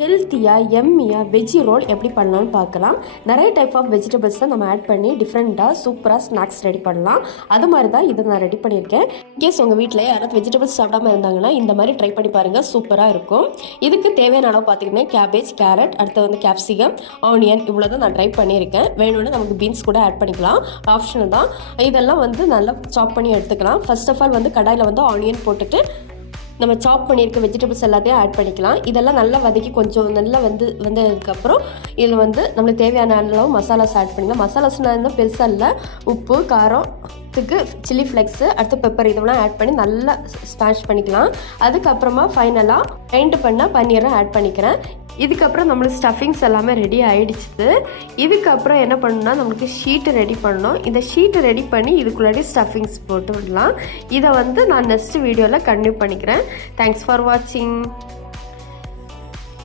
ஹெல்த்தியாக எம்மியாக veggie role எப்படி பண்ணலாம்னு பார்க்கலாம். நிறைய டைப் ஆஃப் வெஜிடபிள்ஸ் தான் நம்ம ஆட் பண்ணி டிஃப்ரெண்ட்டாக சூப்பராக ஸ்நாக்ஸ் ரெடி பண்ணலாம். அது மாதிரி தான் இதை நான் ரெடி பண்ணியிருக்கேன். இன்கேஸ் உங்கள் வீட்டில் யாராவது வெஜிடபிள்ஸ் சாப்பிடாமல் இருந்தாங்கன்னா இந்த மாதிரி ட்ரை பண்ணி பாருங்கள், சூப்பராக இருக்கும். இதுக்கு தேவையான அளவு பார்த்திங்கன்னா கேபேஜ், கேரட், அடுத்து வந்து கேப்சிகம், ஆனியன், இவ்வளோ தான் நான் ட்ரை பண்ணியிருக்கேன். வேணும்னு நமக்கு பீன்ஸ் கூட ஆட் பண்ணிக்கலாம், ஆப்ஷனல் தான். இதெல்லாம் வந்து நல்லா சாப் பண்ணி எடுத்துக்கலாம். ஃபர்ஸ்ட் ஆஃப் ஆல் வந்து கடாயில் வந்து ஆனியன் போட்டுட்டு நம்ம சாப் பண்ணியிருக்க வெஜிடபிள்ஸ் எல்லாத்தையும் ஆட் பண்ணிக்கலாம். இதெல்லாம் நல்லா வதக்கி கொஞ்சம் நல்லா வந்ததுக்கப்புறம் இதில் வந்து நம்மளுக்கு தேவையான அளவு மசாலாஸ் ஆட் பண்ணிக்கலாம். மசாலாஸ்னால் இருந்தால் பெருசாக இல்லை, உப்பு, காரத்துக்கு சில்லி ஃப்ளெக்ஸு, அடுத்து பெப்பர், இதெல்லாம் ஆட் பண்ணி நல்லா ஸ்மாஷ் பண்ணிக்கலாம். அதுக்கப்புறமா ஃபைனலாக கிரைண்ட் பண்ண பன்னீரை ஆட் பண்ணிக்கிறேன். இதுக்கப்புறம் நம்மளுக்கு ஸ்டஃபிங்ஸ் எல்லாமே ரெடி ஆகிடுச்சு. இதுக்கப்புறம் என்ன பண்ணணும்னா நம்மளுக்கு ஷீட்டு ரெடி பண்ணணும். இந்த ஷீட்டை ரெடி பண்ணி இதுக்குள்ளாடி ஸ்டஃபிங்ஸ் போட்டு விடலாம். இதை வந்து நான் நெக்ஸ்ட் வீடியோவில் கண்டினியூ பண்ணிக்கிறேன். தேங்க்ஸ் ஃபார் வாட்சிங்.